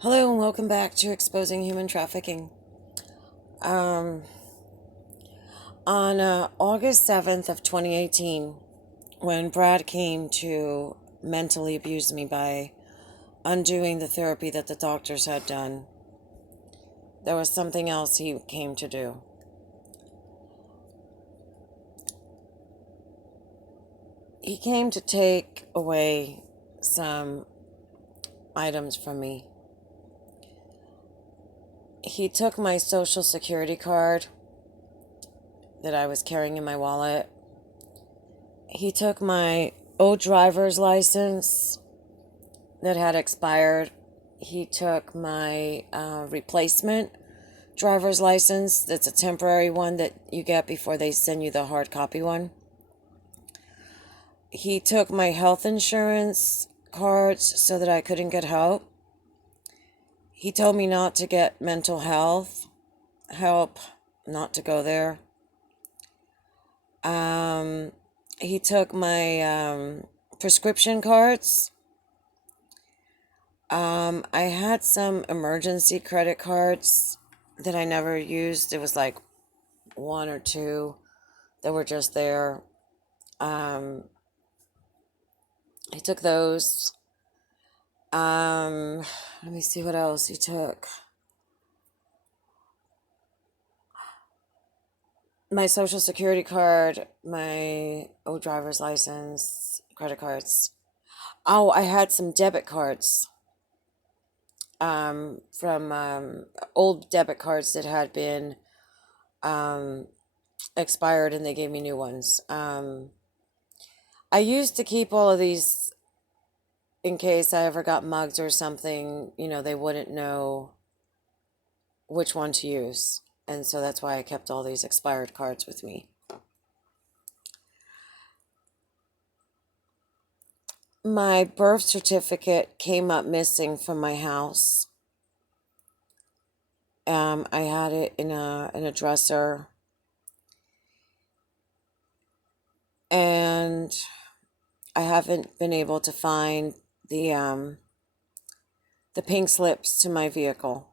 Hello and welcome back to Exposing Human Trafficking. Um, on August 7th of 2018, when Brad came to mentally abuse me by undoing the therapy that the doctors had done, there was something else he came to do. He came to take away some items from me. He took my social security card that I was carrying in my wallet. He took my old driver's license that had expired. He took my replacement driver's license. That's a temporary one that you get before they send you the hard copy one. He took my health insurance cards so that I couldn't get help. He told me not to get mental health help, not to go there. He took my prescription cards. I had some emergency credit cards that I never used. It was like one or two that were just there. He took those. Let me see what else he took. My social security card, my old driver's license, credit cards. Oh, I had some debit cards. From old debit cards that had been expired, and they gave me new ones. I used to keep all of these in case I ever got mugged or something. They wouldn't know which one to use. And so that's why I kept all these expired cards with me. My birth certificate came up missing from my house. I had it in a dresser, and I haven't been able to find the pink slips to my vehicle.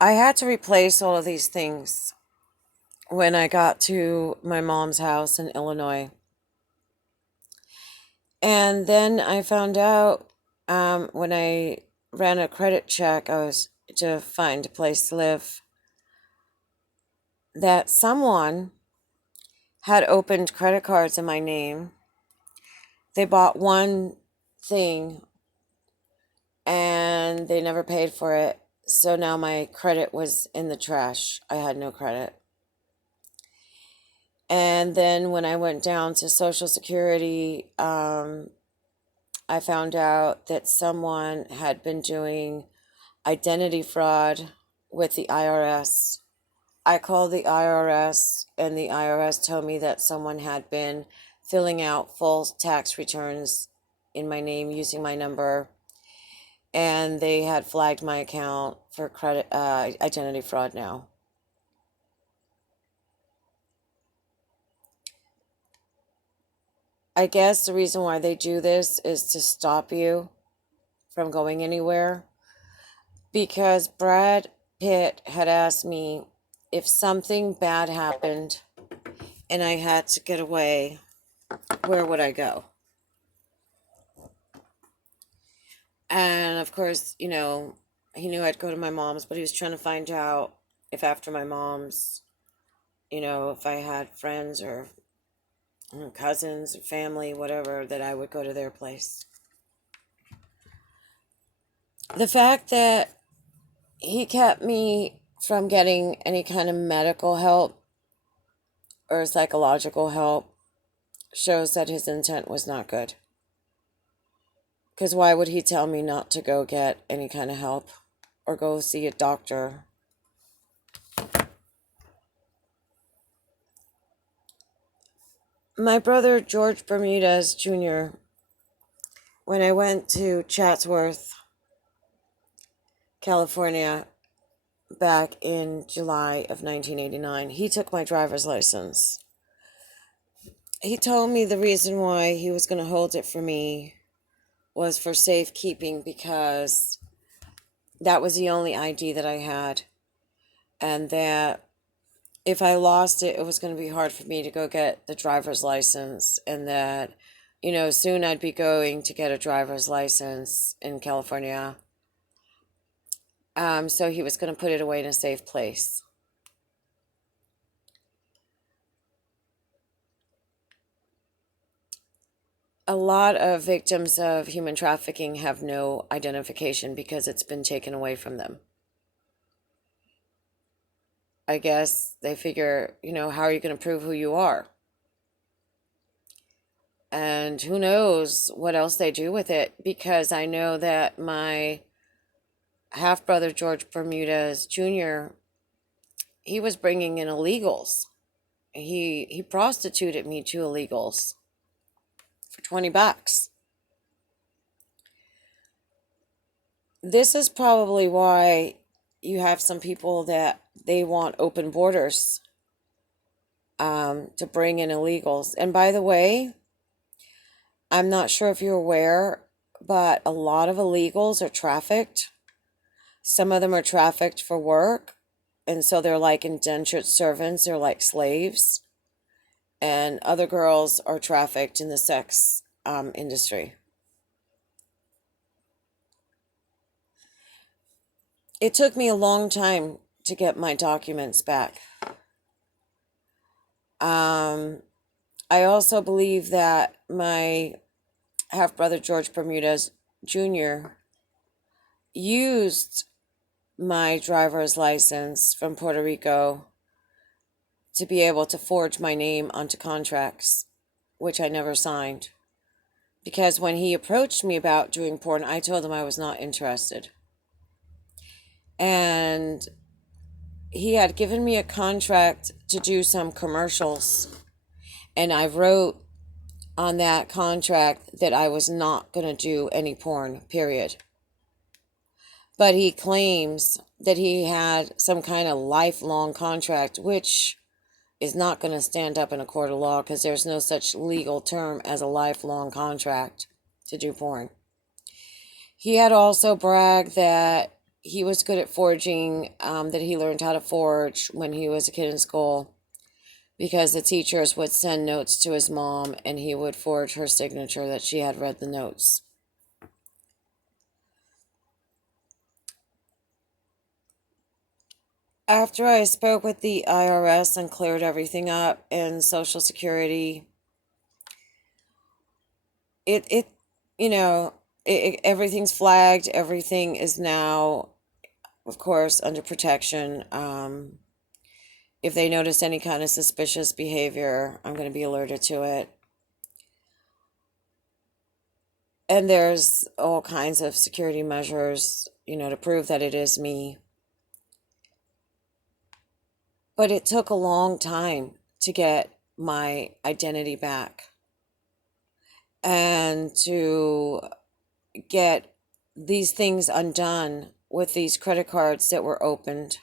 I had to replace all of these things when I got to my mom's house in Illinois. And then I found out when I ran a credit check, I was to find a place to live, that someone had opened credit cards in my name. They bought one thing and they never paid for it. So now my credit was in the trash. I had no credit. And then when I went down to Social Security, I found out that someone had been doing identity fraud with the IRS. I called the IRS, and the IRS told me that someone had been filling out false tax returns in my name using my number, and they had flagged my account for credit identity fraud now. I guess the reason why they do this is to stop you from going anywhere, because Brad Pitt had asked me if something bad happened and I had to get away, where would I go? And of course, he knew I'd go to my mom's, but he was trying to find out if after my mom's, if I had friends or cousins or family, whatever, that I would go to their place. The fact that he kept me from getting any kind of medical help or psychological help shows that his intent was not good. Because why would he tell me not to go get any kind of help or go see a doctor? My brother, George Bermudez Jr., when I went to Chatsworth, California, back in July of 1989, he took my driver's license. He told me the reason why he was going to hold it for me was for safekeeping because that was the only ID that I had. And that if I lost it, it was going to be hard for me to go get the driver's license. And that, soon I'd be going to get a driver's license in California. So he was going to put it away in a safe place. A lot of victims of human trafficking have no identification because it's been taken away from them. I guess they figure, how are you going to prove who you are? And who knows what else they do with it, because I know that my half brother, George Bermudez Jr., he was bringing in illegals. He prostituted me to illegals for $20. This is probably why you have some people that they want open borders to bring in illegals. And by the way, I'm not sure if you're aware, but a lot of illegals are trafficked. Some of them are trafficked for work, and so they're like indentured servants, they're like slaves. And other girls are trafficked in the sex industry. It took me a long time to get my documents back. I also believe that my half brother, George Bermudez Jr., used my driver's license from Puerto Rico to be able to forge my name onto contracts, which I never signed. Because when he approached me about doing porn, I told him I was not interested. And he had given me a contract to do some commercials. And I wrote on that contract that I was not going to do any porn, period. But he claims that he had some kind of lifelong contract, which is not going to stand up in a court of law because there's no such legal term as a lifelong contract to do porn. He had also bragged that he was good at forging, that he learned how to forge when he was a kid in school because the teachers would send notes to his mom and he would forge her signature that she had read the notes. After I spoke with the IRS and cleared everything up and Social Security, it everything's flagged. Everything is now, of course, under protection. If they notice any kind of suspicious behavior, I'm going to be alerted to it. And there's all kinds of security measures, to prove that it is me. But it took a long time to get my identity back and to get these things undone with these credit cards that were opened.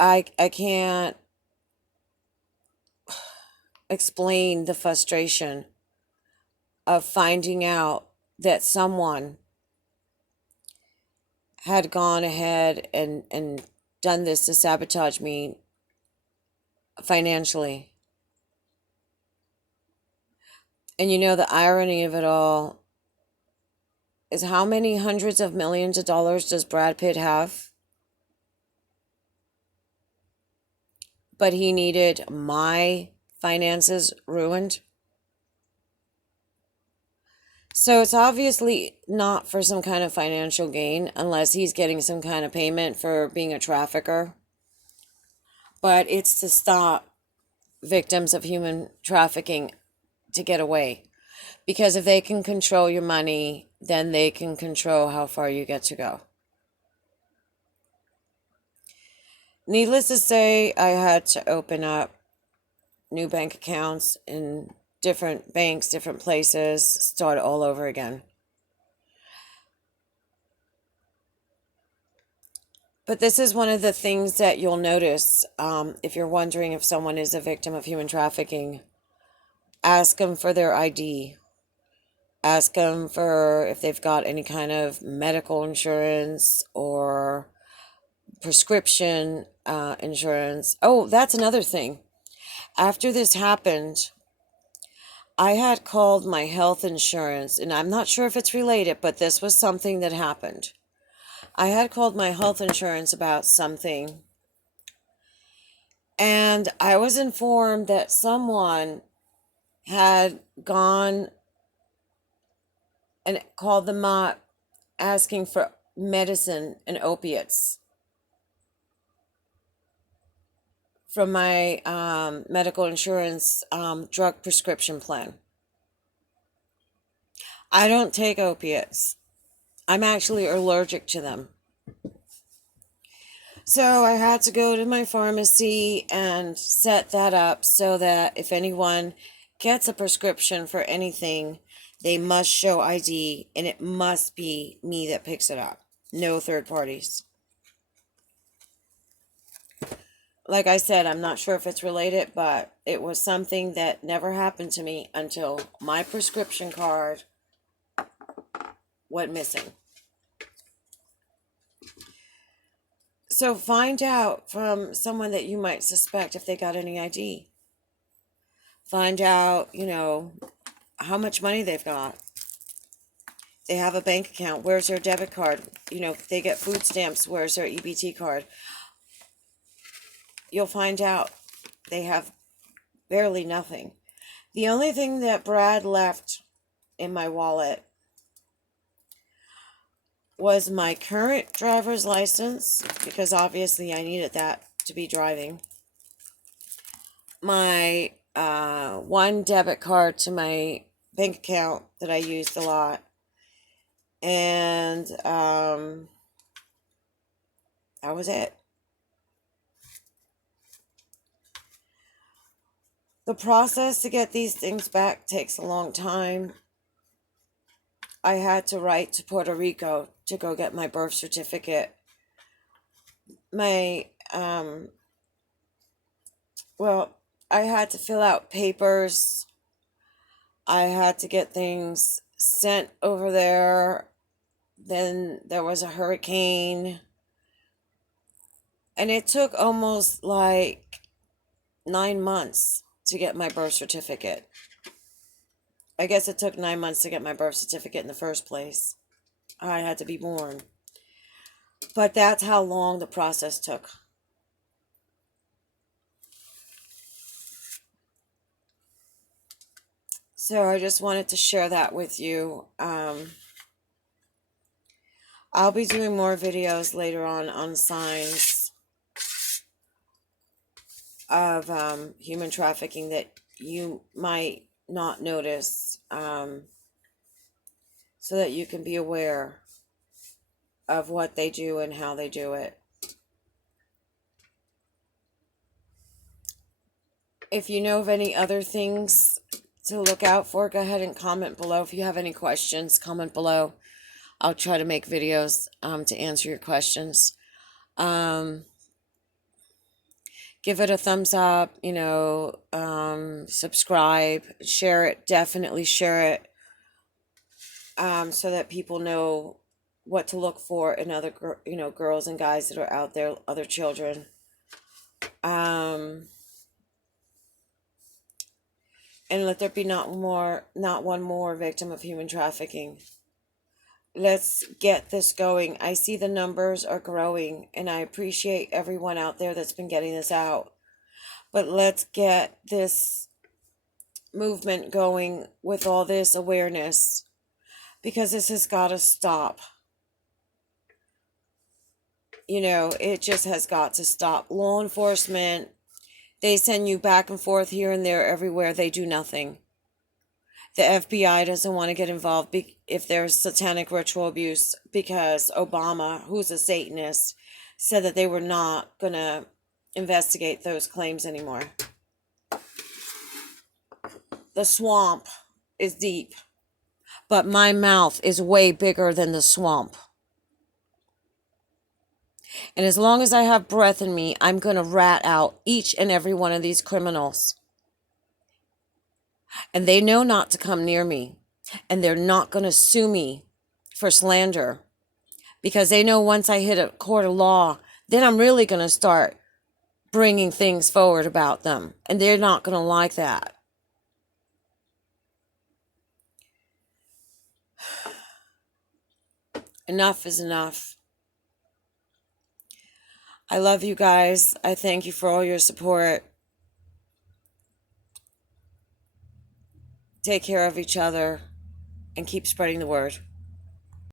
I can't explain the frustration of finding out that someone had gone ahead and done this to sabotage me financially. And the irony of it all is how many hundreds of millions of dollars does Brad Pitt have? But he needed my finances ruined. So it's obviously not for some kind of financial gain unless he's getting some kind of payment for being a trafficker. But it's to stop victims of human trafficking to get away. Because if they can control your money, then they can control how far you get to go. Needless to say, I had to open up new bank accounts in different banks, different places, start all over again. But this is one of the things that you'll notice if you're wondering if someone is a victim of human trafficking. ask them for their ID. Ask them for if they've got any kind of medical insurance or prescription insurance. Oh, that's another thing. After this happened, I had called my health insurance, and I'm not sure if it's related, but this was something that happened. I had called my health insurance about something, and I was informed that someone had gone and called them up asking for medicine and opiates from my medical insurance drug prescription plan. I don't take opiates. I'm actually allergic to them. So I had to go to my pharmacy and set that up so that if anyone gets a prescription for anything, they must show ID and it must be me that picks it up. No third parties. Like I said, I'm not sure if it's related, but it was something that never happened to me until my prescription card went missing. So find out from someone that you might suspect if they got any ID. Find out, how much money they've got. They have a bank account. Where's their debit card? If they get food stamps, where's their EBT card? You'll find out they have barely nothing. The only thing that Brad left in my wallet was my current driver's license, because obviously I needed that to be driving. My one debit card to my bank account that I used a lot. And that was it. The process to get these things back takes a long time. I had to write to Puerto Rico to go get my birth certificate. I had to fill out papers. I had to get things sent over there. Then there was a hurricane. And it took almost like 9 months to get my birth certificate. I guess it took 9 months to get my birth certificate in the first place. I had to be born. But that's how long the process took. So I just wanted to share that with you. I'll be doing more videos later on signs of human trafficking that you might not notice, so that you can be aware of what they do and how they do it. If you know of any other things to look out for, go ahead and comment below. If you have any questions, comment below. I'll try to make videos to answer your questions. Give it a thumbs up, subscribe, share it, definitely share it, so that people know what to look for in other, girls and guys that are out there, other children. And let there be not one more victim of human trafficking. Let's get this going. I see the numbers are growing, and I appreciate everyone out there that's been getting this out. But let's get this movement going with all this awareness, because this has got to stop. It just has got to stop. Law enforcement, they send you back and forth here and there everywhere. They do nothing. The FBI doesn't want to get involved if there's satanic ritual abuse, because Obama, who's a Satanist, said that they were not going to investigate those claims anymore. The swamp is deep, but my mouth is way bigger than the swamp. And as long as I have breath in me, I'm going to rat out each and every one of these criminals. and they know not to come near me, and they're not going to sue me for slander, because they know once I hit a court of law, then I'm really going to start bringing things forward about them, and they're not going to like that. Enough is enough. I love you guys. I thank you for all your support. Take care of each other and keep spreading the word.